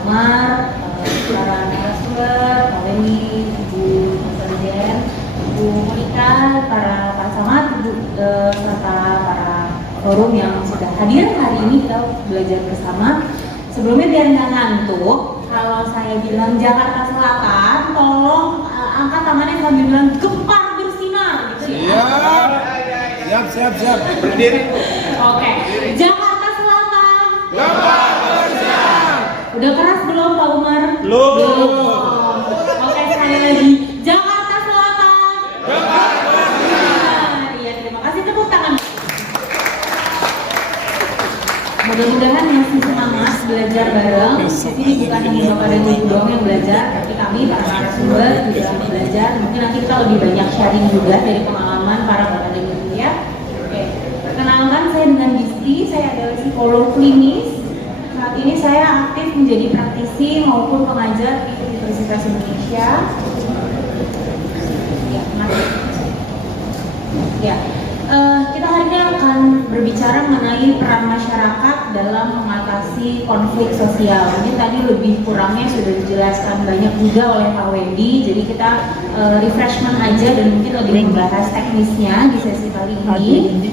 Umar, para narasumber, Pak Wendy, Ibu Presiden, Ibu Monika, para camat, serta para forum yang sudah hadir hari ini kita belajar bersama. Sebelumnya biar nggak ngantuk, kalau saya bilang Jakarta Selatan, tolong angkat tangannya sambil bilang gempar bersinar gitu ya. Siap. Berdiri. Oke, Jakarta Selatan. Gempar bersinar. Udah keras belum Pak Umar? Belum. Oke, sekali lagi. Jakarta Selatan. Gempar bersinar. Iya, terima kasih, tepuk tangan. Mudah-mudahan masih semangat belajar bareng. Di sini bukan hanya Bapak dan Ibu doang yang belajar, tapi kami para narasumber juga belajar. Mungkin nanti kita lebih banyak sharing juga dari pengalaman para Bapak dan Ibu ya. Oke, perkenalkan saya dengan Disti, saya adalah psikolog klinis. Saat ini saya aktif menjadi praktisi maupun pengajar di Universitas Indonesia. Kita hari ini akan berbicara mengenai peran masyarakat dalam mengatasi konflik sosial. Mungkin tadi lebih kurangnya sudah dijelaskan banyak juga oleh Pak Wendy. Jadi kita refreshment aja dan mungkin lebih membahas teknisnya di sesi kali ini.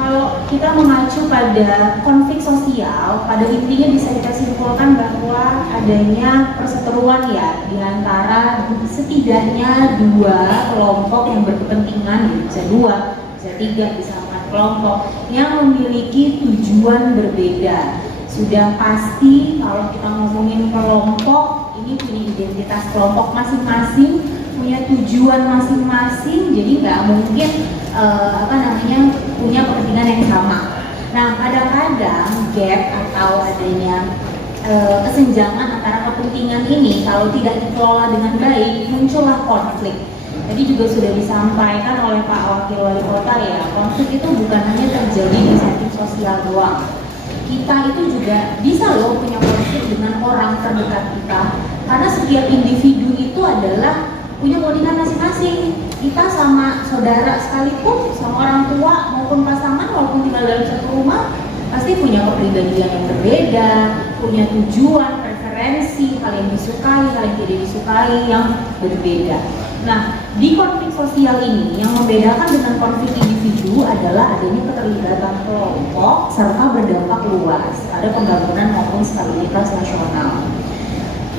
Kalau kita mengacu pada konflik sosial, pada intinya bisa kita simpulkan bahwa adanya perseteruan ya di antara setidaknya dua kelompok yang berkepentingan, bisa dua, bisa tiga, bisa empat kelompok yang memiliki tujuan berbeda. Sudah pasti kalau kita ngomongin kelompok, ini punya identitas kelompok masing-masing, punya tujuan masing-masing, jadi nggak mungkin punya kepentingan yang sama. Nah, kadang-kadang gap atau adanya kesenjangan antara kepentingan ini kalau tidak dikelola dengan baik, muncullah konflik. Tadi juga sudah disampaikan oleh Pak Wakil Wali Kota ya, konflik itu bukan hanya terjadi di setting sosial doang. Kita itu juga bisa loh punya konflik dengan orang terdekat kita, karena setiap individu itu adalah punya kepentingan masing-masing. Kita sama saudara sekalipun, sama orang tua maupun pasangan, walaupun tinggal dalam satu rumah, pasti punya kepribadian yang berbeda, punya tujuan, preferensi, hal yang disukai, hal yang tidak disukai yang berbeda. Nah, di konflik sosial ini yang membedakan dengan konflik individu adalah adanya keterlibatan kelompok serta berdampak luas pada pembangunan maupun stabilitas nasional.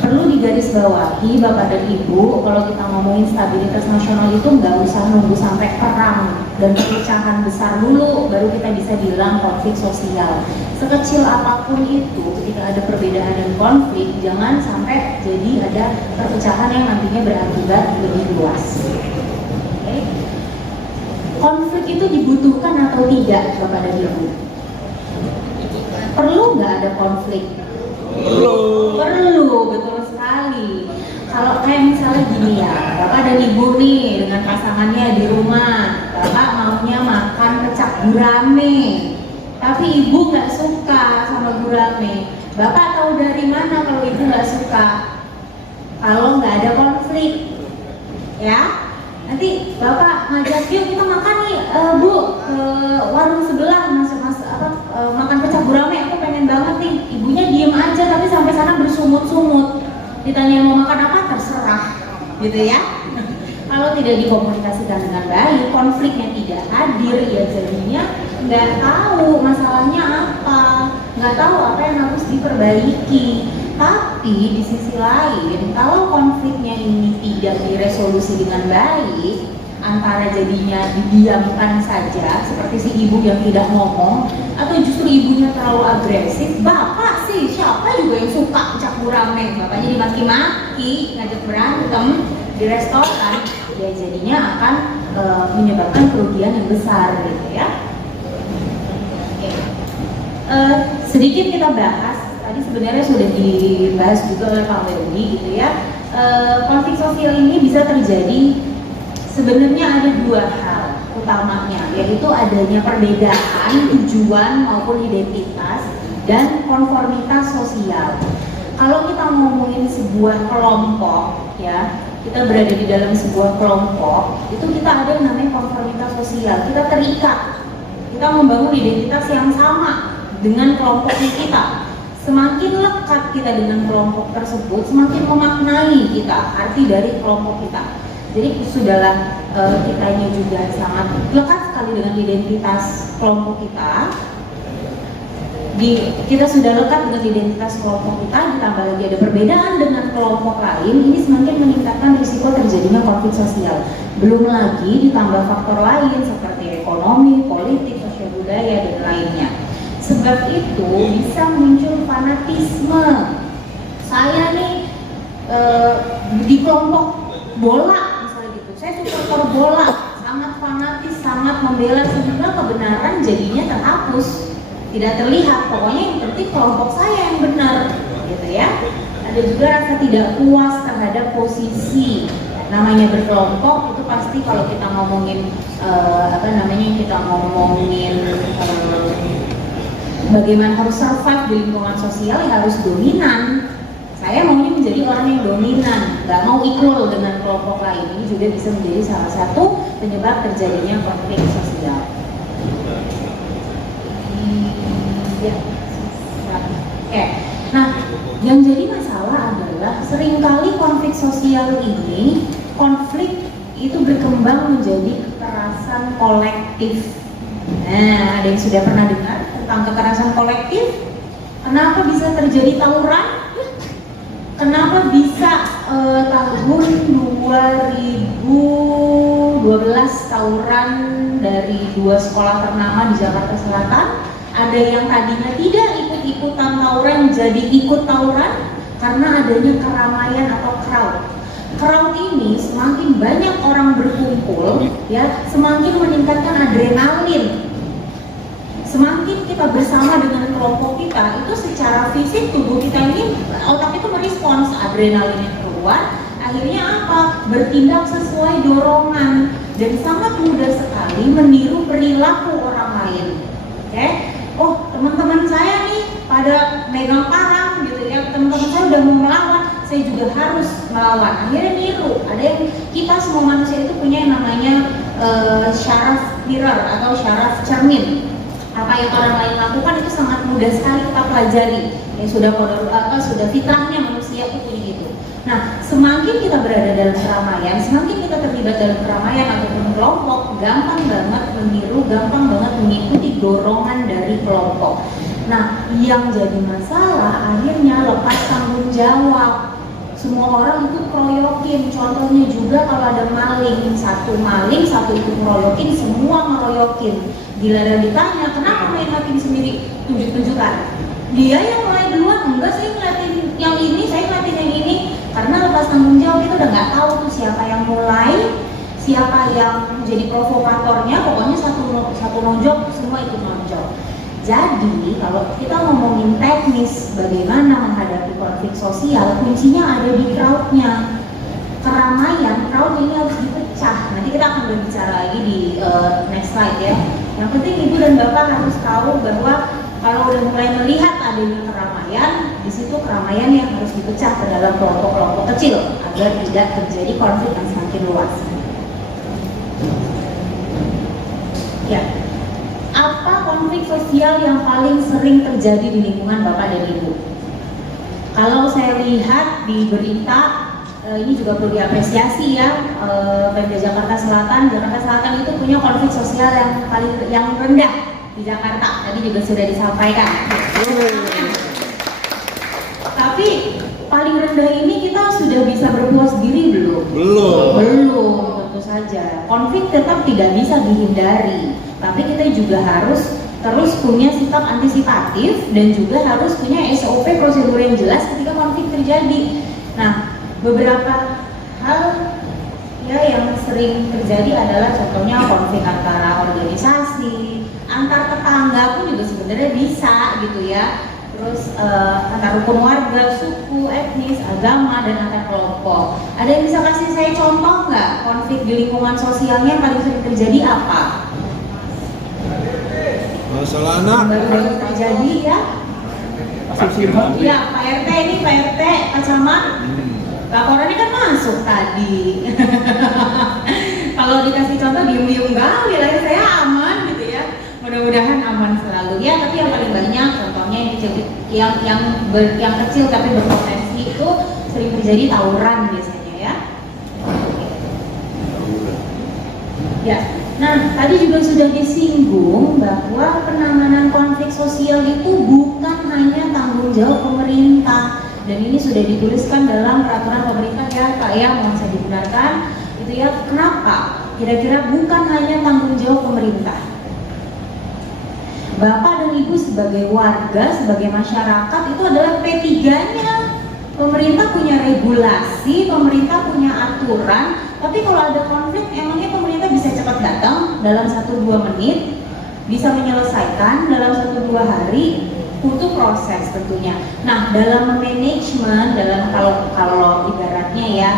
Perlu digarisbawahi Bapak dan Ibu, kalau kita ngomongin stabilitas nasional itu nggak usah nunggu sampai perang dan perpecahan besar dulu baru kita bisa bilang konflik sosial. Sekecil apapun itu, ketika ada perbedaan dan konflik, jangan sampai jadi ada perpecahan yang nantinya berakibat lebih luas. Okay. Konflik itu dibutuhkan atau tidak Bapak dan Ibu? Perlu nggak ada konflik? Perlu, betul sekali. Kalau kayak misalnya gini ya, Bapak dan Ibu nih dengan pasangannya di rumah, Bapak maunya makan pecak gurame, tapi Ibu nggak suka sama gurame. Bapak tahu dari mana kalau Ibu nggak suka? Kalau nggak ada konflik, ya. Nanti Bapak ngajak, yuk kita makan nih, Bu, ke warung sebelah, makan pecak gurame, aku pengen banget nih. Ibunya diem aja tapi sampai sana bersumut-sumut. Ditanya mau makan apa, terserah, gitu ya. Kalau tidak dikomunikasikan dengan baik, konfliknya tidak hadir, ya jadinya nggak tahu masalahnya apa, nggak tahu apa yang harus diperbaiki. Tapi di sisi lain, kalau konfliknya ini tidak diresolusi dengan baik, antara jadinya didiamkan saja seperti si ibu yang tidak ngomong, atau justru ibunya terlalu agresif. Bapak sih, siapa juga yang suka pecak gurame, bapaknya dimaki-maki, ngajak berantem di restoran, ya jadinya akan menyebabkan kerugian yang besar gitu ya. Sedikit kita bahas, tadi sebenarnya sudah dibahas juga oleh Pak Wendy gitu ya. Konflik sosial ini bisa terjadi sebenarnya ada dua hal utamanya, yaitu adanya perbedaan tujuan maupun identitas dan konformitas sosial. Kalau kita ngomongin sebuah kelompok ya, kita berada di dalam sebuah kelompok, itu kita ada yang namanya konformitas sosial. Kita terikat, kita membangun identitas yang sama dengan kelompoknya kita, Semakin lekat kita dengan kelompok tersebut, semakin memaknai kita arti dari kelompok kita. Jadi sudahlah kitanya juga sangat lekat sekali dengan identitas kelompok kita. Kita sudah lekat dengan identitas kelompok kita, ditambah lagi ada perbedaan dengan kelompok lain, ini semakin meningkatkan risiko terjadinya konflik sosial. Belum lagi ditambah faktor lain seperti ekonomi, politik, sosial budaya, dan lainnya. Sebab itu bisa muncul fanatisme. Saya nih di kelompok bola misalnya gitu, saya supporter bola, sangat fanatis, sangat membela, sehingga kebenaran jadinya terhapus, tidak terlihat. Pokoknya yang penting kelompok saya yang benar, gitu ya. Ada juga rasa tidak puas terhadap posisi. Namanya berkelompok itu pasti kalau kita ngomongin bagaimana harus survive di lingkungan sosial, ya harus dominan. Saya maunya menjadi orang yang dominan, nggak mau equal dengan kelompok lain. Ini juga bisa menjadi salah satu penyebab terjadinya konflik sosial. Ya. Oke. Nah, yang jadi masalah adalah seringkali konflik sosial ini, konflik itu berkembang menjadi kekerasan kolektif. Nah, ada yang sudah pernah dengar tentang kekerasan kolektif? Kenapa bisa terjadi tawuran? Kenapa bisa tahun 2012 tawuran dari 2 sekolah ternama di Jakarta Selatan? Ada yang tadinya tidak ikut-ikutan tawuran jadi ikut tawuran karena adanya keramaian atau crowd. Crowd ini semakin banyak orang berkumpul, ya, semakin meningkatkan adrenalin. Semakin kita bersama dengan kelompok kita, itu secara fisik tubuh kita ini, otak itu merespons, adrenalinnya keluar, akhirnya apa? Bertindak sesuai dorongan dan sangat mudah sekali meniru perilaku orang lain. Oke? Oh, teman-teman saya nih pada megang parang gitu ya, teman-teman saya udah mau melawan, saya juga harus melawan. Akhirnya niru. Ada yang, kita semua manusia itu punya yang namanya syaraf mirror atau syaraf cermin. Apa yang orang lain lakukan itu sangat mudah sekali kita pelajari. Yang sudah fitrahnya manusia itu punya itu. Nah, semakin kita berada dalam keramaian, semakin kita terlibat dalam keramaian ataupun kelompok, gampang banget meniru, gampang banget mengikuti dorongan dari kelompok. Nah, yang jadi masalah akhirnya lepas tanggung jawab. Semua orang itu keroyokin. Contohnya juga kalau ada maling, satu ikut ngeroyokin, semua ngeroyokin. Giliran ditanya, kenapa main hakim sendiri? Tunjuk-tunjukkan. Dia yang mulai duluan, enggak, saya ngeliatin yang ini, saya ngeliatin yang ini. Karena lepas tanggung jawab itu udah nggak tahu tuh siapa yang mulai, siapa yang jadi provokatornya. Pokoknya satu nonjok, semua ikut nonjok. Jadi kalau kita ngomongin teknis bagaimana menghadapi konflik sosial, kuncinya ada di crowd-nya. Keramaian, crowd ini harus dipecah. Nanti kita akan berbicara lagi di next slide ya. Yang penting ibu dan bapak harus tahu bahwa kalau udah mulai melihat adanya keramaian, di situ keramaian yang harus dipecah ke dalam kelompok-kelompok kecil agar tidak terjadi konflik yang semakin luas. Ya, apa konflik sosial yang paling sering terjadi di lingkungan bapak dan ibu? Kalau saya lihat di berita, ini juga perlu diapresiasi ya, Pemda Jakarta Selatan itu punya konflik sosial yang rendah di Jakarta. Tadi juga sudah disampaikan. Tapi paling rendah ini kita sudah bisa berpuas diri belum? Belum, tentu saja. Konflik tetap tidak bisa dihindari, tapi kita juga harus terus punya sikap antisipatif dan juga harus punya SOP, prosedur yang jelas ketika konflik terjadi. Nah, beberapa hal ya yang sering terjadi adalah contohnya konflik antara organisasi, antar tetangga pun juga sebenarnya bisa gitu ya. Terus antar rukun warga, suku, etnis, agama, dan antar kelompok. Ada yang bisa kasih saya contoh nggak konflik di lingkungan sosialnya yang paling sering terjadi apa? Masalah anak. Baru terjadi ya? Iya, Pak RT ini, Pak RT, Pak Camat. Laporannya kan masuk tadi. Kalau dikasih contoh diem-diem enggak, wilayah saya aman gitu ya. Mudah-mudahan aman selalu ya. Tapi yang paling banyak contohnya contohnya yang kecil, yang kecil tapi berpotensi itu sering terjadi tawuran biasanya ya. Ya, nah tadi juga sudah disinggung bahwa penanganan konflik sosial itu bukan hanya tanggung jawab pemerintah, dan ini sudah dituliskan dalam peraturan pemerintah ya Pak ya, mohon saya dibenarkan itu ya. Kenapa? Kira-kira bukan hanya tanggung jawab pemerintah. Bapak dan Ibu sebagai warga, sebagai masyarakat itu adalah P3-nya. Pemerintah punya regulasi, pemerintah punya aturan, tapi kalau ada konflik emangnya pemerintah bisa cepat datang dalam 1-2 menit, bisa menyelesaikan dalam 1-2 hari, butuh proses tentunya. Nah, dalam manajemen, dalam kalau ibaratnya ya,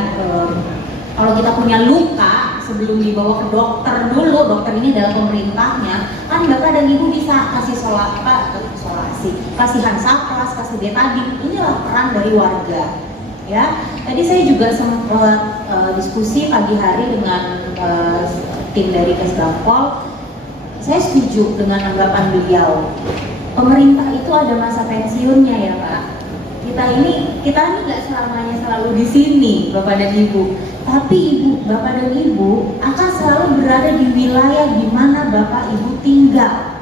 kalau kita punya luka sebelum dibawa ke dokter dulu, dokter ini adalah pemerintahnya, kan Bapak dan Ibu bisa kasih isolasi, kasih hansaplas, kasih betadine. Inilah peran dari warga. Ya, tadi saya juga sempat diskusi pagi hari dengan tim dari Kesbangpol. Saya setuju dengan anggapan beliau. Pemerintah itu ada masa pensiunnya ya Pak. Kita ini nggak selamanya selalu di sini Bapak dan Ibu, tapi Bapak dan Ibu akan selalu berada di wilayah di mana Bapak Ibu tinggal.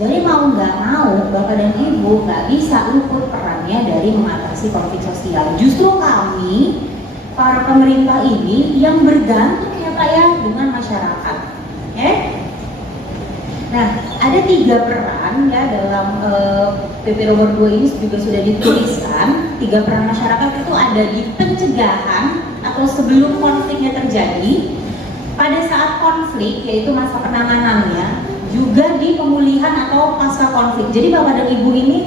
Jadi mau nggak mau Bapak dan Ibu nggak bisa luput perannya dari mengatasi konflik sosial. Justru kami para pemerintah ini yang bergantung ya Pak ya dengan masyarakat. Nah, ada 3 peran ya dalam PP nomor 2 ini juga sudah dituliskan. 3 peran masyarakat itu ada di pencegahan atau sebelum konfliknya terjadi, pada saat konflik yaitu masa penanganannya, juga di pemulihan atau pasca konflik. Jadi Bapak dan Ibu ini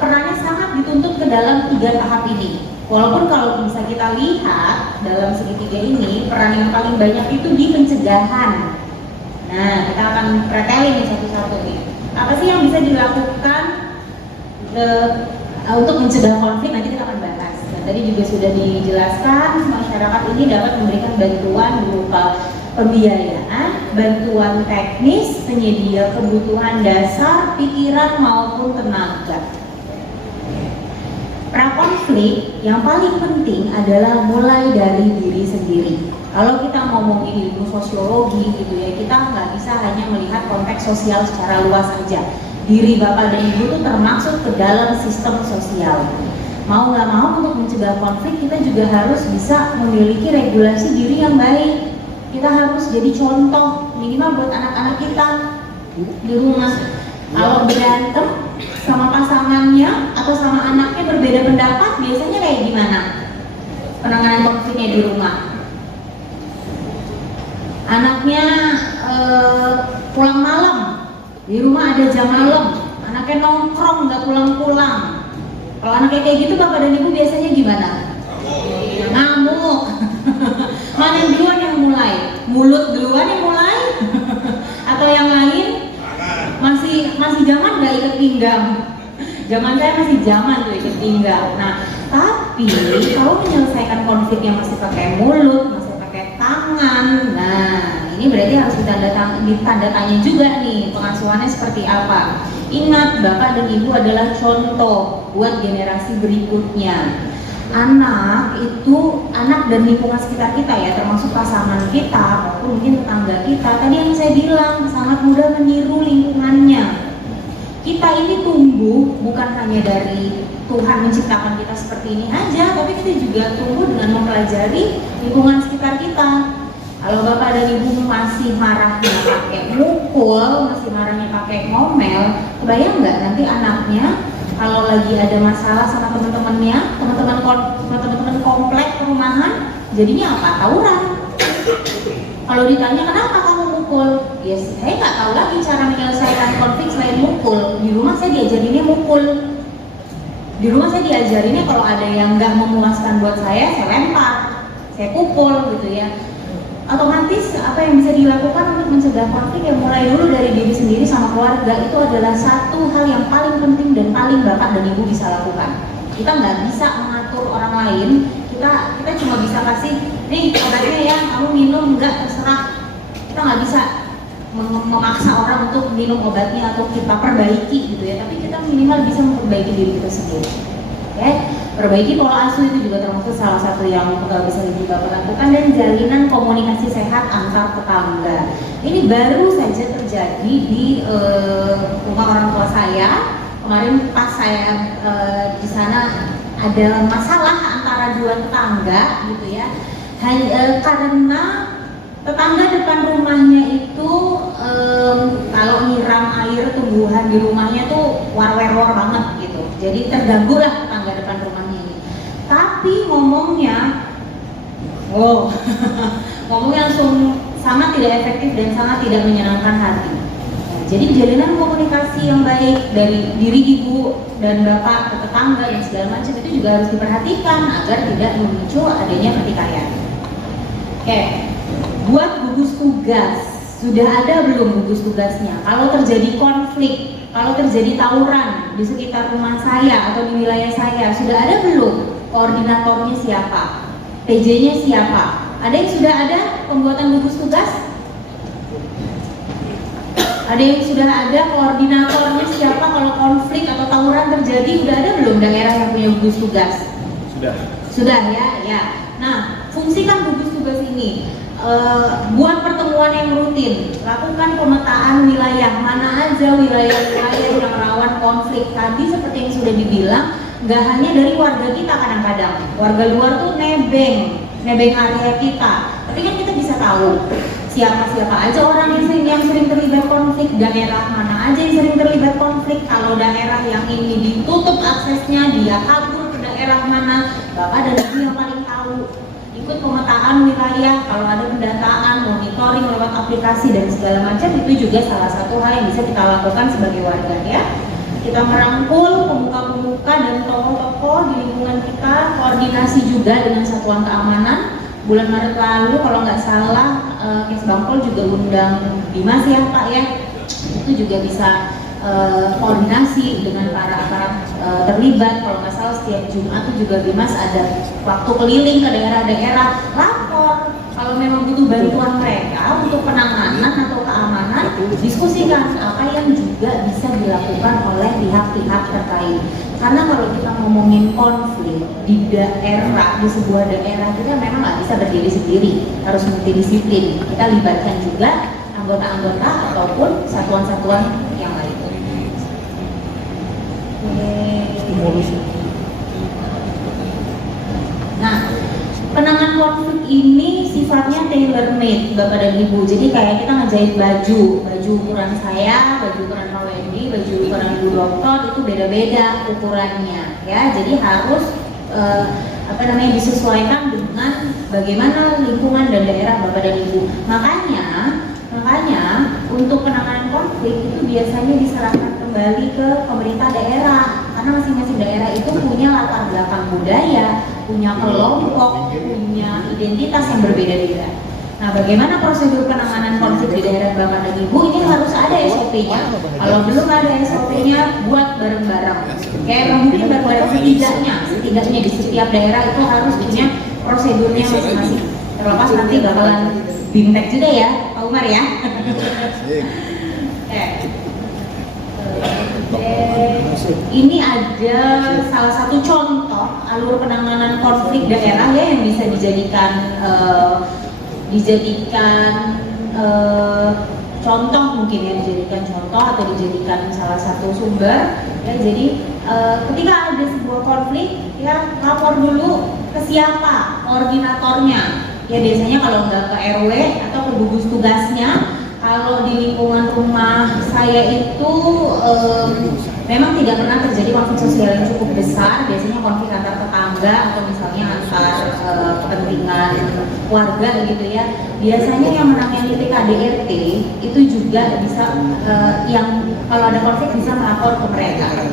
perannya sangat dituntut ke dalam 3 tahap ini. Walaupun kalau bisa kita lihat dalam segitiga ini, peran yang paling banyak itu di pencegahan. Nah, kita akan pretelin nih satu-satu nih. Apa sih yang bisa dilakukan untuk mencegah konflik? Nanti kita akan bahas. Dan tadi juga sudah dijelaskan, masyarakat ini dapat memberikan bantuan berupa pembiayaan, bantuan teknis, penyedia kebutuhan dasar, pikiran maupun tenaga. Prakonflik yang paling penting adalah mulai dari diri sendiri. Kalau kita ngomongin ilmu sosiologi gitu ya, kita nggak bisa hanya melihat konteks sosial secara luas saja. Diri Bapak dan Ibu itu termasuk ke dalam sistem sosial. Mau nggak mau untuk mencegah konflik, kita juga harus bisa memiliki regulasi diri yang baik. Kita harus jadi contoh minimal buat anak-anak kita di rumah. Kalau berantem sama pasangannya atau sama anaknya berbeda pendapat, biasanya kayak gimana penanganan konfliknya di rumah? Anaknya pulang malam, di rumah ada jam malam, anaknya nongkrong nggak pulang-pulang. Kalau anaknya kayak gitu, Bapak dan Ibu biasanya gimana? Ngamuk. Mana yang duluan yang mulai? Mulut duluan yang mulai? Atau yang lain? Masih zaman nggak ikat pinggang? Zaman saya masih zaman tuh ikat pinggang. Nah, tapi kalau menyelesaikan konflik yang masih pakai mulut, masih pakai tangan, nah ini berarti harus ditanda tanya juga nih pengasuhannya seperti apa. Ingat, Bapak dan Ibu adalah contoh buat generasi berikutnya. Anak dan lingkungan sekitar kita ya, termasuk pasangan kita maupun mungkin tetangga kita. Tadi yang saya bilang, sangat mudah meniru lingkungannya. Kita ini tumbuh bukan hanya dari Tuhan menciptakan kita seperti ini aja, tapi kita juga tumbuh dengan mempelajari lingkungan sekitar kita. Kalau Bapak dan Ibu masih marahnya pakai mukul, masih marahnya pakai ngomel, kebayang nggak nanti anaknya kalau lagi ada masalah sama teman-temannya, teman-teman komplek perumahan, jadinya apa? Tawuran. Kalau ditanya kenapa kamu mukul, ya saya nggak tahu lagi cara menyelesaikan konflik selain mukul. Di rumah saya diajarinnya mukul. Di rumah saya diajarinnya kalau ada yang nggak memuaskan buat saya lempar, saya pukul gitu ya. Otomatis apa yang bisa dilakukan untuk mencegah konflik yang mulai dulu dari diri sendiri sama keluarga, itu adalah satu hal yang paling penting dan paling Bapak dan Ibu bisa lakukan. Kita nggak bisa mengatur orang lain, kita cuma bisa kasih, nih obatnya ya, kamu minum, nggak terserah. Kita nggak bisa. memaksa orang untuk minum obatnya atau kita perbaiki gitu ya, tapi kita minimal bisa memperbaiki diri kita sendiri. Oke, perbaiki pola asuh itu juga termasuk salah satu yang bisa juga lakukan, dan jalinan komunikasi sehat antar tetangga. Ini baru saja terjadi di rumah orang tua saya. Kemarin pas saya di sana ada masalah antara dua tetangga gitu ya, karena tetangga depan rumahnya itu kalau nyiram air tumbuhan di rumahnya tuh war-war banget gitu, jadi terganggu lah tetangga depan rumahnya ini. Tapi ngomongnya langsung sangat tidak efektif dan sangat tidak menyenangkan hati. Nah, jadi jalinan komunikasi yang baik dari diri ibu dan bapak ke tetangga dan segala macam itu juga harus diperhatikan agar tidak memicu adanya pertikaian. Oke, buat gugus tugas, sudah ada belum gugus tugasnya? Kalau terjadi konflik, kalau terjadi tawuran di sekitar rumah saya atau di wilayah saya, sudah ada belum? Koordinatornya siapa? PJ-nya siapa? Ada yang sudah ada pembuatan gugus tugas? Ada yang sudah ada koordinatornya siapa kalau konflik atau tawuran terjadi? Sudah ada belum daerah yang punya gugus tugas? Sudah ya. Nah, fungsikan gugus tugas ini. Buat pertemuan yang rutin, lakukan pemetaan wilayah, mana aja wilayah-wilayah yang rawan konflik. Tadi seperti yang sudah dibilang, nggak hanya dari warga kita, kadang-kadang warga luar tuh nebeng area kita, tapi kan kita bisa tahu siapa aja orang yang sering terlibat konflik, daerah mana aja yang sering terlibat konflik. Kalau daerah yang ini ditutup aksesnya, dia kabur ke daerah mana, bapak dan ibu yang paling tahu. Ikut pemetaan wilayah, kalau ada pendataan, monitoring lewat aplikasi dan segala macam, itu juga salah satu hal yang bisa kita lakukan sebagai warga ya. Kita merangkul pemuka-pemuka dan tokoh-tokoh di lingkungan kita, koordinasi juga dengan satuan keamanan. Bulan Maret lalu kalau nggak salah, Kes Bangpol juga undang Dimas ya Pak ya, itu juga bisa koordinasi dengan para aparat terlibat. Kalau nggak salah setiap Jumat itu juga Dimas ada waktu keliling ke daerah-daerah, lapor kalau memang butuh bantuan mereka untuk penanganan atau keamanan, diskusikan apa yang juga bisa dilakukan oleh pihak-pihak terkait. Karena kalau kita ngomongin konflik di daerah, di sebuah daerah, kita memang nggak bisa berdiri sendiri, harus multidisiplin. Kita libatkan juga anggota-anggota ataupun satuan-satuan yang lain. Nah, penanganan konflik ini sifatnya tailor made Bapak dan Ibu. Jadi kayak kita ngejahit baju ukuran saya, baju ukuran Pak Wendy, baju ukuran Ibu Dokter itu beda-beda ukurannya ya. Jadi harus disesuaikan dengan bagaimana lingkungan dan daerah Bapak dan Ibu. Makanya untuk penanganan konflik itu biasanya diserahkan kembali ke pemerintah daerah, karena masing-masing daerah itu punya latar belakang budaya, punya kelompok, punya identitas yang berbeda-beda. Nah, bagaimana prosedur penanganan konflik di daerah Bapak dan Ibu? Ini harus ada SOP-nya. Kalau belum ada SOP-nya, buat bareng-bareng. Kayak mungkin bareng-bareng setidaknya di setiap daerah itu harus punya prosedurnya masing-masing. Terlepas nanti bakalan bimtek juga ya, Pak Umar ya. Ini ada salah satu contoh alur penanganan konflik daerah ya yang bisa dijadikan contoh mungkin ya, dijadikan contoh atau dijadikan salah satu sumber ya. Jadi ketika ada sebuah konflik ya, lapor dulu ke siapa koordinatornya ya, biasanya kalau nggak ke RW atau ke gugus tugasnya. Kalau di lingkungan rumah saya itu memang tidak pernah terjadi konflik sosial yang cukup besar. Biasanya konflik antar tetangga atau misalnya antar kepentingan warga gitu ya. Biasanya yang menangani PKDRT itu juga bisa yang kalau ada konflik bisa melapor ke mereka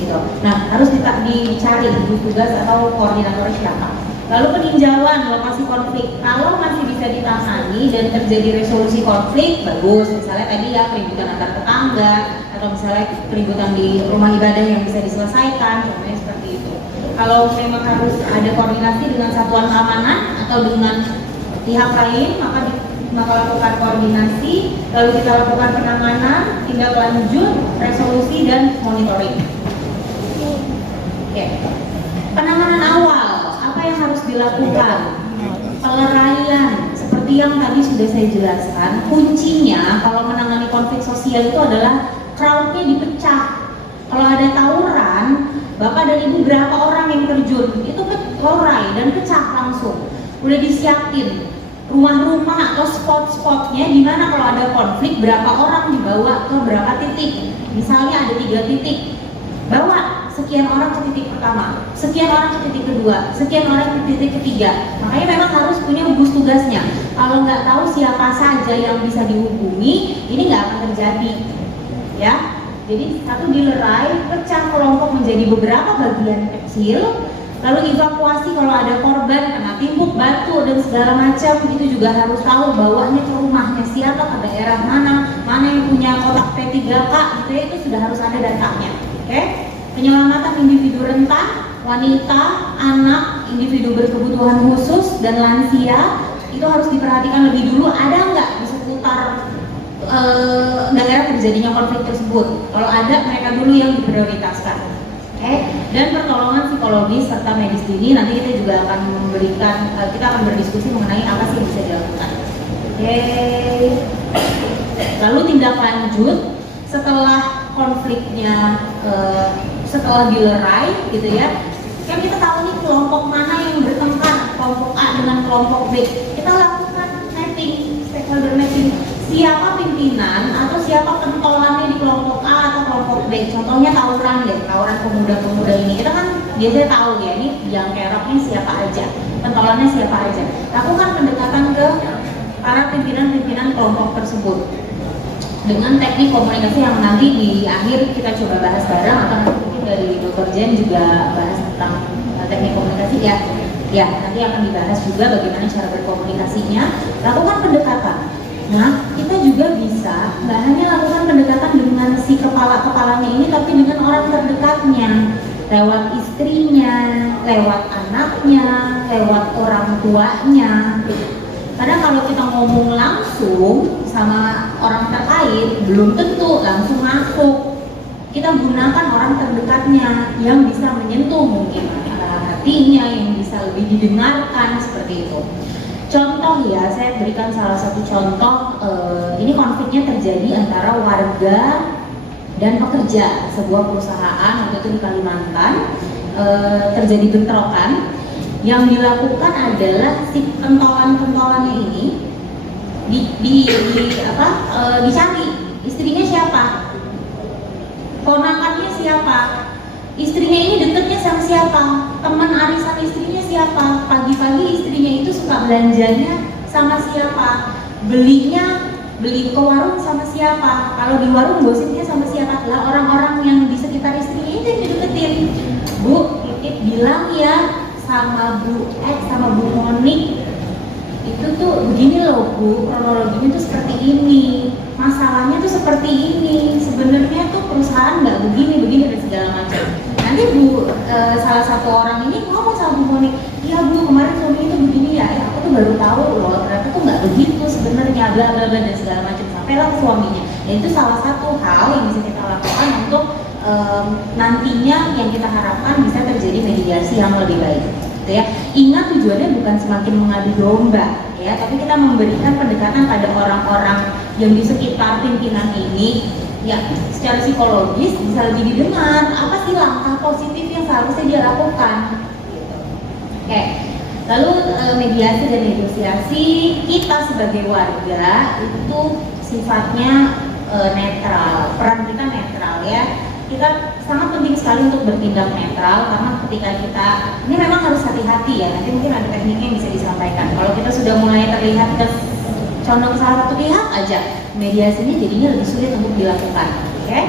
gitu. Nah, harus dicari gugus tugas atau koordinator siapa. Lalu peninjauan lokasi konflik, kalau masih bisa ditangani dan terjadi resolusi konflik, bagus. Misalnya tadi ya keributan antar tetangga atau misalnya keributan di rumah ibadah yang bisa diselesaikan, contohnya seperti itu. Kalau memang harus ada koordinasi dengan satuan keamanan atau dengan pihak lain, maka maka lakukan koordinasi, lalu kita lakukan penanganan, tindak lanjut, resolusi, dan monitoring. Oke. Penanganan awal, apa yang harus dilakukan? Peleraian, seperti yang tadi sudah saya jelaskan, kuncinya kalau menangani konflik sosial itu adalah crowd-nya dipecah. Kalau ada tawuran, Bapak dan Ibu berapa orang yang terjun, itu lerai dan pecah langsung. Udah disiapin rumah-rumah atau spot-spotnya di mana kalau ada konflik berapa orang dibawa ke berapa titik. Misalnya ada 3 titik, bawa sekian orang ke titik pertama, sekian orang ke titik kedua, sekian orang ke titik ketiga. Makanya memang harus punya gugus tugasnya. Kalau nggak tahu siapa saja yang bisa dihubungi, ini nggak akan terjadi, ya. Jadi satu dilerai, pecah kelompok menjadi beberapa bagian kecil, lalu evakuasi kalau ada korban kena timbuk, batu dan segala macam, itu juga harus tahu bawanya ke rumahnya siapa, ke daerah mana, mana yang punya kotak P3K, gitu ya, itu sudah harus ada datanya, oke? Penyelamatan individu rentan, wanita, anak, individu berkebutuhan khusus, dan lansia itu harus diperhatikan lebih dulu, ada nggak di seputar daerah terjadinya konflik tersebut. Kalau ada, mereka dulu yang diprioritaskan. Dan pertolongan psikologis serta medis dini, nanti kita juga akan memberikan, kita akan berdiskusi mengenai apa sih yang bisa dilakukan. Lalu tindak lanjut setelah konfliknya, setelah dilerai gitu ya, kan kita tahu nih kelompok mana yang bertengkar, kelompok A dengan kelompok B. Kita lakukan mapping, stakeholder mapping, siapa pimpinan atau siapa pentolannya di kelompok A atau kelompok B. Contohnya tawuran deh, tawuran pemuda-pemuda ini, kita kan biasanya tahu ya, ini yang keroknya siapa aja, pentolannya siapa aja. Lakukan pendekatan ke para pimpinan-pimpinan kelompok tersebut dengan teknik komunikasi yang nanti di akhir kita coba bahas bareng, atau nanti mungkin dari Dr. Jen juga bahas tentang teknik komunikasi ya. Ya, nanti akan dibahas juga bagaimana cara berkomunikasinya. Lakukan pendekatan. Nah, kita juga bisa nggak hanya lakukan pendekatan dengan si kepala-kepalanya ini, tapi dengan orang terdekatnya, lewat istrinya, lewat anaknya, lewat orang tuanya. Karena kalau kita ngomong langsung sama orang terkait, belum tentu langsung masuk. Kita gunakan orang terdekatnya yang bisa menyentuh mungkin hatinya, yang bisa lebih didengarkan, seperti itu. Contoh ya, saya berikan salah satu contoh, ini konfliknya terjadi antara warga dan pekerja sebuah perusahaan, waktu itu di Kalimantan, terjadi bentrokan. Yang dilakukan adalah si pentolan-pentolannya ini dicari istrinya siapa, ponakannya siapa, istrinya ini deketnya sama siapa, teman arisan istrinya siapa, pagi-pagi istrinya itu suka belanjanya sama siapa, beli ke warung sama siapa, kalau di warung gosipnya sama siapa, lah orang-orang yang di sekitar istrinya itu yang dideketin. Bu, titip bilang ya sama Bu X sama Bu Monik itu tuh begini loh Bu, kronologinya tuh seperti ini, masalahnya tuh seperti ini, sebenarnya tuh perusahaan nggak begini dan segala macam. Nanti Bu, salah satu orang ini ngomong sama Bu Monik, iya Bu, kemarin suami itu begini ya, aku tuh baru tahu loh, ternyata tuh nggak begitu sebenarnya, bla bla bla dan segala macam, sampailah ke suaminya. Dan itu salah satu hal yang bisa kita lakukan untuk nantinya yang kita harapkan bisa terjadi mediasi yang lebih baik, gitu ya. Ingat, tujuannya bukan semakin mengadu domba, ya, tapi kita memberikan pendekatan pada orang-orang yang di sekitar pimpinan ini, ya, secara psikologis bisa lebih didengar. Apa sih langkah positif yang seharusnya dia lakukan? Gitu. Oke. Lalu mediasi dan negosiasi, kita sebagai warga itu sifatnya netral, peran kita netral ya. Kita sangat penting sekali untuk bertindak netral, karena ketika kita, ini memang harus hati-hati ya, nanti mungkin ada tekniknya yang bisa disampaikan. Kalau kita sudah mulai terlihat condong ke salah satu pihak aja, mediasinya jadinya lebih sulit untuk dilakukan. Oke?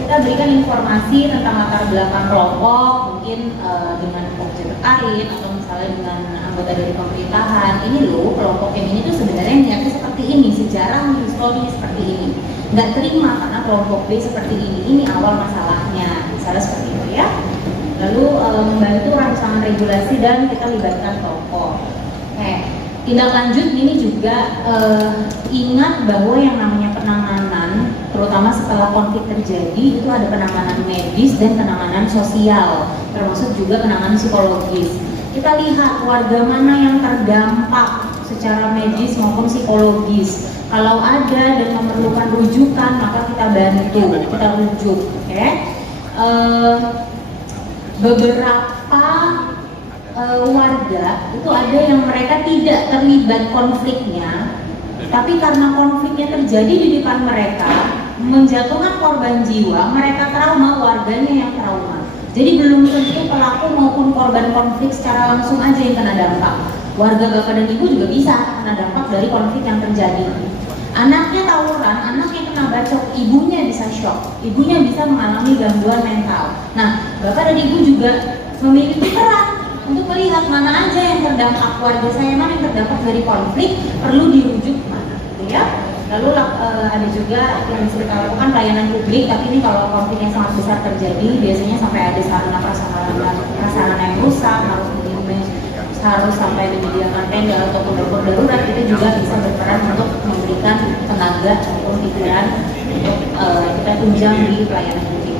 Kita berikan informasi tentang latar belakang kelompok, mungkin dengan pekerja terkait atau misalnya dengan anggota dari pemerintahan. Ini loh, kelompok yang ini tuh sebenarnya niatnya seperti ini, sejarah historinya seperti ini. Nggak terima karena kelompok B seperti ini awal masalahnya, misalnya seperti itu ya. Lalu membantu rancangan regulasi dan kita libatkan tokoh. Tindak lanjut ini juga ingat bahwa yang namanya penanganan, terutama setelah konflik terjadi, itu ada penanganan medis dan penanganan sosial, termasuk juga penanganan psikologis. Kita lihat warga mana yang terdampak secara medis maupun psikologis. Kalau ada dan memerlukan rujukan, maka kita bantu, kita rujuk. Beberapa warga itu ada yang mereka tidak terlibat konfliknya, tapi karena konfliknya terjadi di depan mereka, menjatuhkan korban jiwa, mereka trauma, warganya yang trauma. Jadi belum tentu pelaku maupun korban konflik secara langsung aja yang kena dampak. Warga bapak dan ibu juga bisa kena dampak dari konflik yang terjadi. Anaknya tawuran, anaknya kena bacok, ibunya bisa shock, ibunya bisa mengalami gangguan mental. Nah, bapak dan ibu juga memiliki peran untuk melihat mana aja yang terdampak, warga saya mana yang terdampak dari konflik, perlu dirujuk mana, gitu ya. Lalu ada juga yang bisa kita lakukan pelayanan publik, tapi ini kalau konflik yang sangat besar terjadi, biasanya sampai ada sarana prasarana yang rusak, harus sampai menyediakan tenda ataupun dapur darurat, itu juga bisa berperan untuk memberikan tenaga ataupun pikiran untuk kita tunjang di pelayanan publik.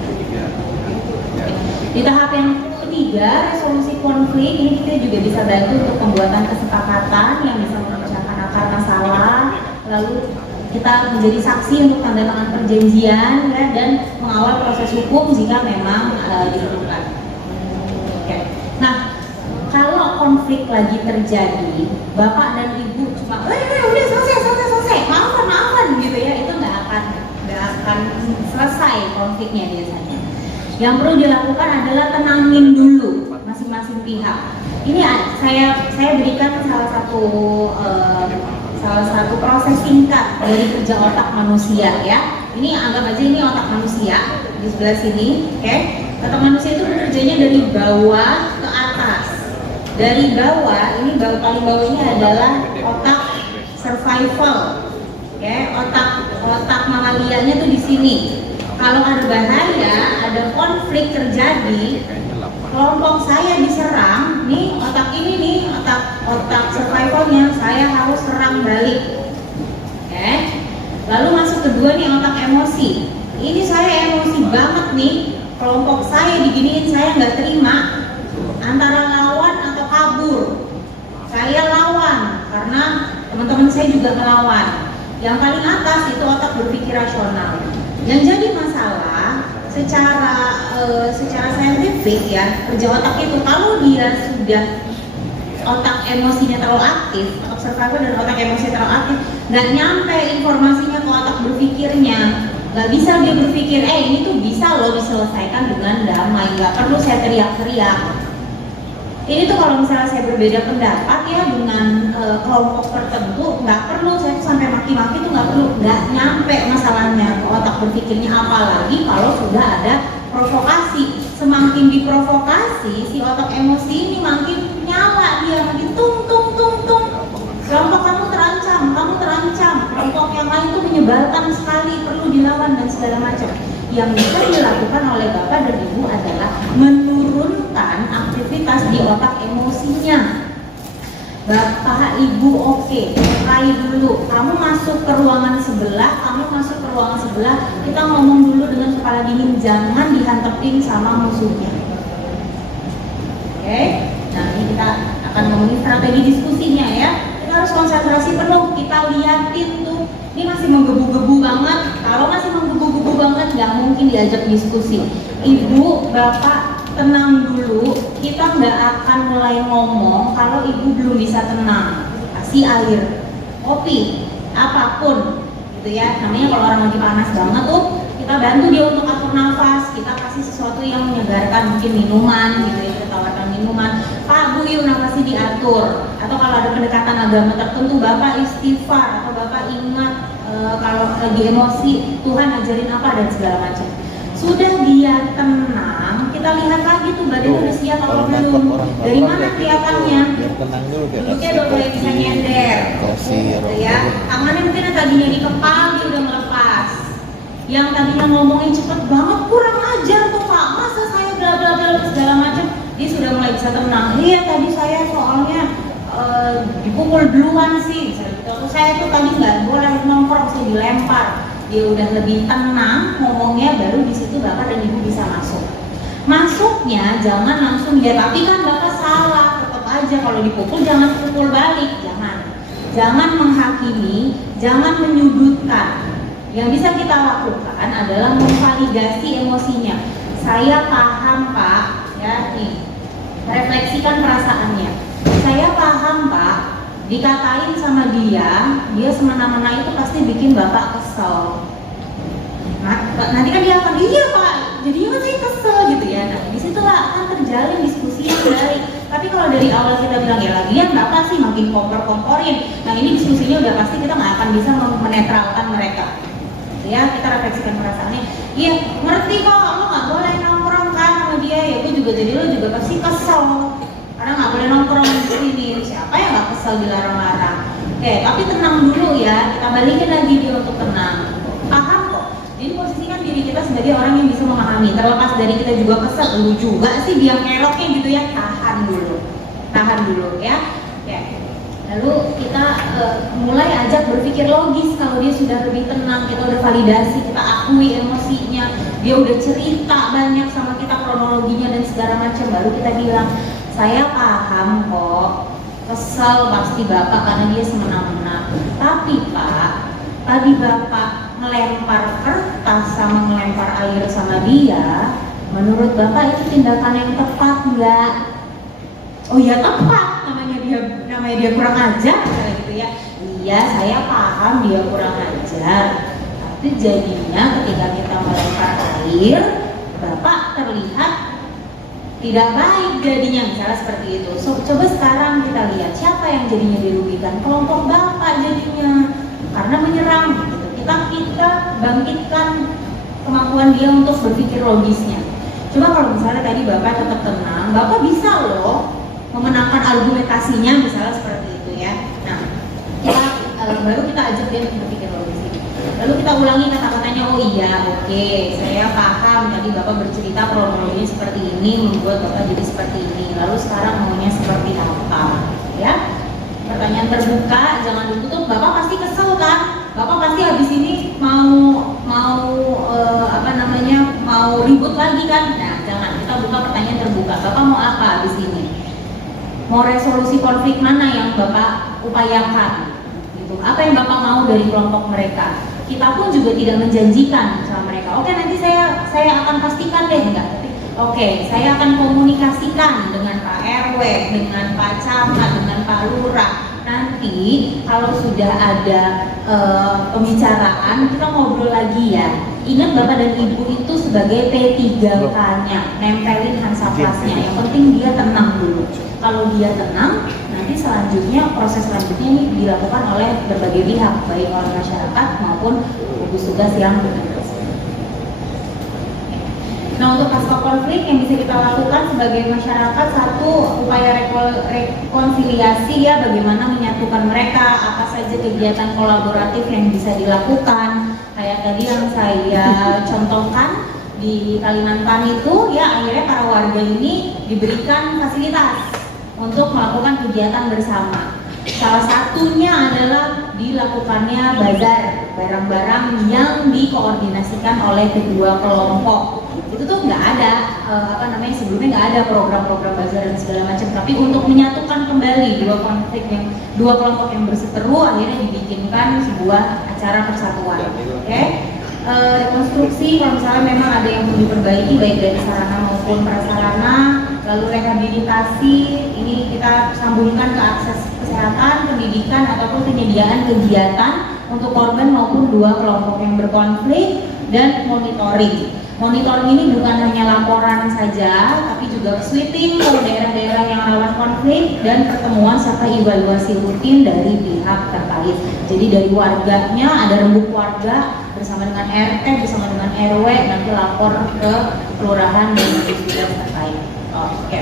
Di tahap yang ketiga, resolusi konflik, ini kita juga bisa bantu untuk pembuatan kesepakatan yang bisa memecahkan akar masalah, lalu kita menjadi saksi untuk tanda tangan perjanjian ya, dan mengawal proses hukum jika memang diperlukan. Nah, kalau konflik lagi terjadi, bapak dan ibu cuma udah selesai, maafan gitu ya, itu nggak akan selesai konfliknya biasanya. Yang perlu dilakukan adalah tenangin dulu masing-masing pihak. Ini saya berikan salah satu proses singkat dari kerja otak manusia ya. Ini anggap aja ini otak manusia di sebelah sini, oke? Otak manusia itu bekerjanya dari bawah ke atas. Dari bawah, ini paling bawah ini adalah otak survival, oke? Otak mamalianya tuh di sini. Kalau ada bahaya, ada konflik terjadi, kelompok saya diserang, nih otak ini nih, otak survivalnya, saya harus serang balik. Oke. Lalu masuk kedua nih, otak emosi. Ini saya emosi banget nih, kelompok saya diginiin, saya nggak terima, antara lawan atau kabur. Saya lawan, karena teman-teman saya juga melawan. Yang paling atas itu otak berpikir rasional. Yang jadi masalah secara saintifik ya, kerja otak itu kalau dia sudah otak emosinya terlalu aktif, otak survival dan otak emosi terlalu aktif, nggak nyampe informasinya ke otak berpikirnya, nggak bisa dia berpikir, ini tuh bisa loh diselesaikan dengan damai, nggak perlu saya teriak-teriak. Ini tuh kalau misalnya saya berbeda pendapat ya dengan kelompok tertentu, nggak perlu saya tuh sampai maki-maki tuh nggak perlu, nggak nyampe masalahnya ke otak berpikirnya, apalagi kalau sudah ada provokasi. Semakin diprovokasi, si otak emosi ini makin nyala, dia makin tung. Kelompok kamu terancam, kelompok yang lain tuh menyebalkan sekali, perlu dilawan dan segala macam. Yang bisa dilakukan oleh bapak dan ibu adalah menurunkan aktivitas di otak emosinya. Bapak ibu oke, mulai dulu, kamu masuk ke ruangan sebelah, kita ngomong dulu dengan kepala dingin, jangan dihantepin sama musuhnya. Oke, nah ini kita akan ngomongin strategi diskusinya ya. Kita harus konsentrasi penuh, kita liatin tuh, ini masih menggebu-gebu banget. Kalau masih menggebu-gebu banget, nggak mungkin diajak diskusi. Ibu, bapak, tenang dulu. Kita nggak akan mulai ngomong kalau ibu belum bisa tenang. Kasih air, kopi, apapun, gitu ya. Namanya kalau orang lagi panas banget tuh, kita bantu dia untuk atur nafas. Kita kasih sesuatu yang menyegarkan, mungkin minuman, gitu ya. Kita tawarkan minuman. Pak, Bu, yuk nafasnya diatur. Atau kalau ada pendekatan agama tertentu, bapak istighfar atau bapak ingat. Kalau lagi emosi, Tuhan ajarin apa dan segala macam. Sudah dia tenang, kita lihat lagi tuh badan udah siap atau belum. Dari mana kelihatannya? Duduknya udah mulai bisa nyender, gitu ya. Tangannya mungkin yang tadinya dikepal, dia udah melepas. Yang tadinya ngomongin cepet banget, kurang ajar tuh Pak, masa saya bla bla bla segala macam, dia sudah mulai bisa tenang. Iya tadi saya soalnya dipukul duluan sih? Terus saya tuh tadi nggak boleh nongkrong, saya dilempar. Dia udah lebih tenang ngomongnya, baru di situ bapak dan ibu bisa masuk. Masuknya jangan langsung ya, tapi kan bapak salah, tetap aja kalau dipukul jangan pukul balik, jangan menghakimi, jangan menyudutkan. Yang bisa kita lakukan adalah memvalidasi emosinya. Saya paham Pak, ya nih, refleksikan perasaannya. Saya paham Pak, dikatain sama dia semena-mena itu pasti bikin bapak kesel. Nah, nanti kan dia akan, iya Pak, jadinya kan saya kesel gitu ya. Nah, disitulah akan terjalin diskusi yang baik. Tapi kalau dari awal kita bilang ya lagian bapak sih makin kompor-komporin, nah ini diskusinya udah pasti kita nggak akan bisa menetralkan mereka. Ya, kita refleksikan perasaannya. Iya, ngerti kok, lo nggak boleh nongkrong kan sama dia. Ya, gue juga jadi lo juga pasti kesel karena nggak boleh nongkrong di sini. Siapa yang nggak kesel dilarang-larang? Oke, tapi tenang dulu ya. Kita balikin lagi dia untuk tenang. Paham kok. Jadi posisikan diri kita sebagai orang yang bisa memahami. Terlepas dari kita juga kesel, lu juga sih dia ngeloknya gitu ya. Tahan dulu ya. Oke. Lalu kita mulai ajak berpikir logis. Kalau dia sudah lebih tenang, kita udah validasi, kita akui emosinya, dia udah cerita banyak sama kita kronologinya dan segala macam, baru kita bilang, saya paham kok, kesel pasti bapak karena dia semena-mena. Tapi Pak, tadi bapak melempar kertas sama melempar air sama dia, menurut bapak itu tindakan yang tepat nggak? Oh ya tepat, namanya dia kurang ajar gitu ya. Iya, saya paham dia kurang ajar. Tapi jadinya ketika kita melempar air, bapak terlihat tidak baik jadinya, misalnya seperti itu. So, coba sekarang kita lihat siapa yang jadinya dirugikan, kelompok bapak jadinya karena menyerang gitu. Kita bangkitkan kemampuan dia untuk berpikir logisnya. Coba kalau misalnya tadi bapak tetap tenang, bapak bisa loh memenangkan argumentasinya misalnya seperti itu ya. Nah, baru kita ajak dia untuk berpikir logis. Lalu kita ulangi kata-katanya, oh iya, oke, saya paham tadi bapak bercerita kronologinya seperti ini membuat bapak jadi seperti ini. Lalu sekarang maunya seperti apa? Ya, pertanyaan terbuka, jangan ditutup. Bapak pasti kesel kan? Bapak pasti habis ini mau ribut lagi kan? Nah, jangan, kita buka pertanyaan terbuka. Bapak mau apa habis ini? Mau resolusi konflik mana yang bapak upayakan? Gitu. Apa yang bapak mau dari kelompok mereka? Kita pun juga tidak menjanjikan sama mereka. Oke, nanti saya akan pastikan deh, enggak. Oke, saya akan komunikasikan dengan Pak RW, dengan Pak Camat, dengan Pak Lurah. Nanti kalau sudah ada pembicaraan, kita ngobrol lagi ya. Ingat bapak dan ibu itu sebagai P3K-nya, nempelin Hansaplasnya. Yang penting dia tenang dulu. Kalau dia tenang, nanti selanjutnya proses selanjutnya ini dilakukan oleh berbagai pihak, baik oleh masyarakat maupun gugus tugas yang bertugas. Nah, untuk pasca konflik yang bisa kita lakukan sebagai masyarakat, satu, upaya rekonsiliasi ya, bagaimana menyatukan mereka, apa saja kegiatan kolaboratif yang bisa dilakukan. Kayak tadi yang saya contohkan di Kalimantan itu ya, akhirnya para warga ini diberikan fasilitas untuk melakukan kegiatan bersama. Salah satunya adalah dilakukannya bazar barang-barang yang dikoordinasikan oleh kedua kelompok. Itu tuh nggak ada sebelumnya nggak ada program-program bazar dan segala macam, tapi untuk menyatukan kembali dua kelompok yang berseteru, akhirnya dibikinkan sebuah acara persatuan. Oke? Rekonstruksi kalau misalnya memang ada yang perlu diperbaiki baik dari sarana maupun prasarana, lalu rehabilitasi ini kita sambungkan ke akses kesehatan, pendidikan ataupun penyediaan kegiatan untuk korban maupun dua kelompok yang berkonflik, dan monitoring. Monitoring ini bukan hanya laporan saja, tapi juga sweeping ke daerah-daerah yang rawan konflik dan pertemuan serta evaluasi rutin dari pihak terkait. Jadi dari warganya ada rembuk warga bersama dengan RT, bersama dengan RW, nanti lapor ke kelurahan dan gugus tugas terkait. Oke.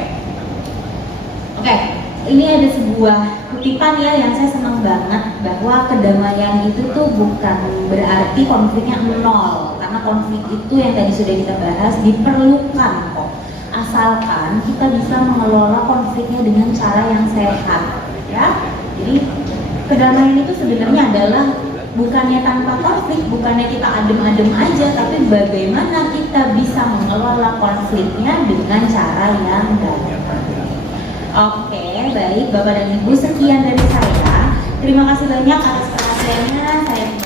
Ini ada sebuah kutipan ya yang saya senang banget, bahwa kedamaian itu tuh bukan berarti konfliknya nol, karena konflik itu yang tadi sudah kita bahas diperlukan kok, asalkan kita bisa mengelola konfliknya dengan cara yang sehat ya. Jadi kedamaian itu sebenarnya adalah bukannya tanpa konflik, bukannya kita adem-adem aja, tapi bagaimana kita bisa mengelola konfliknya dengan cara yang baik. Oke, baik Bapak dan Ibu, sekian dari saya. Terima kasih banyak atas perhatiannya. Saya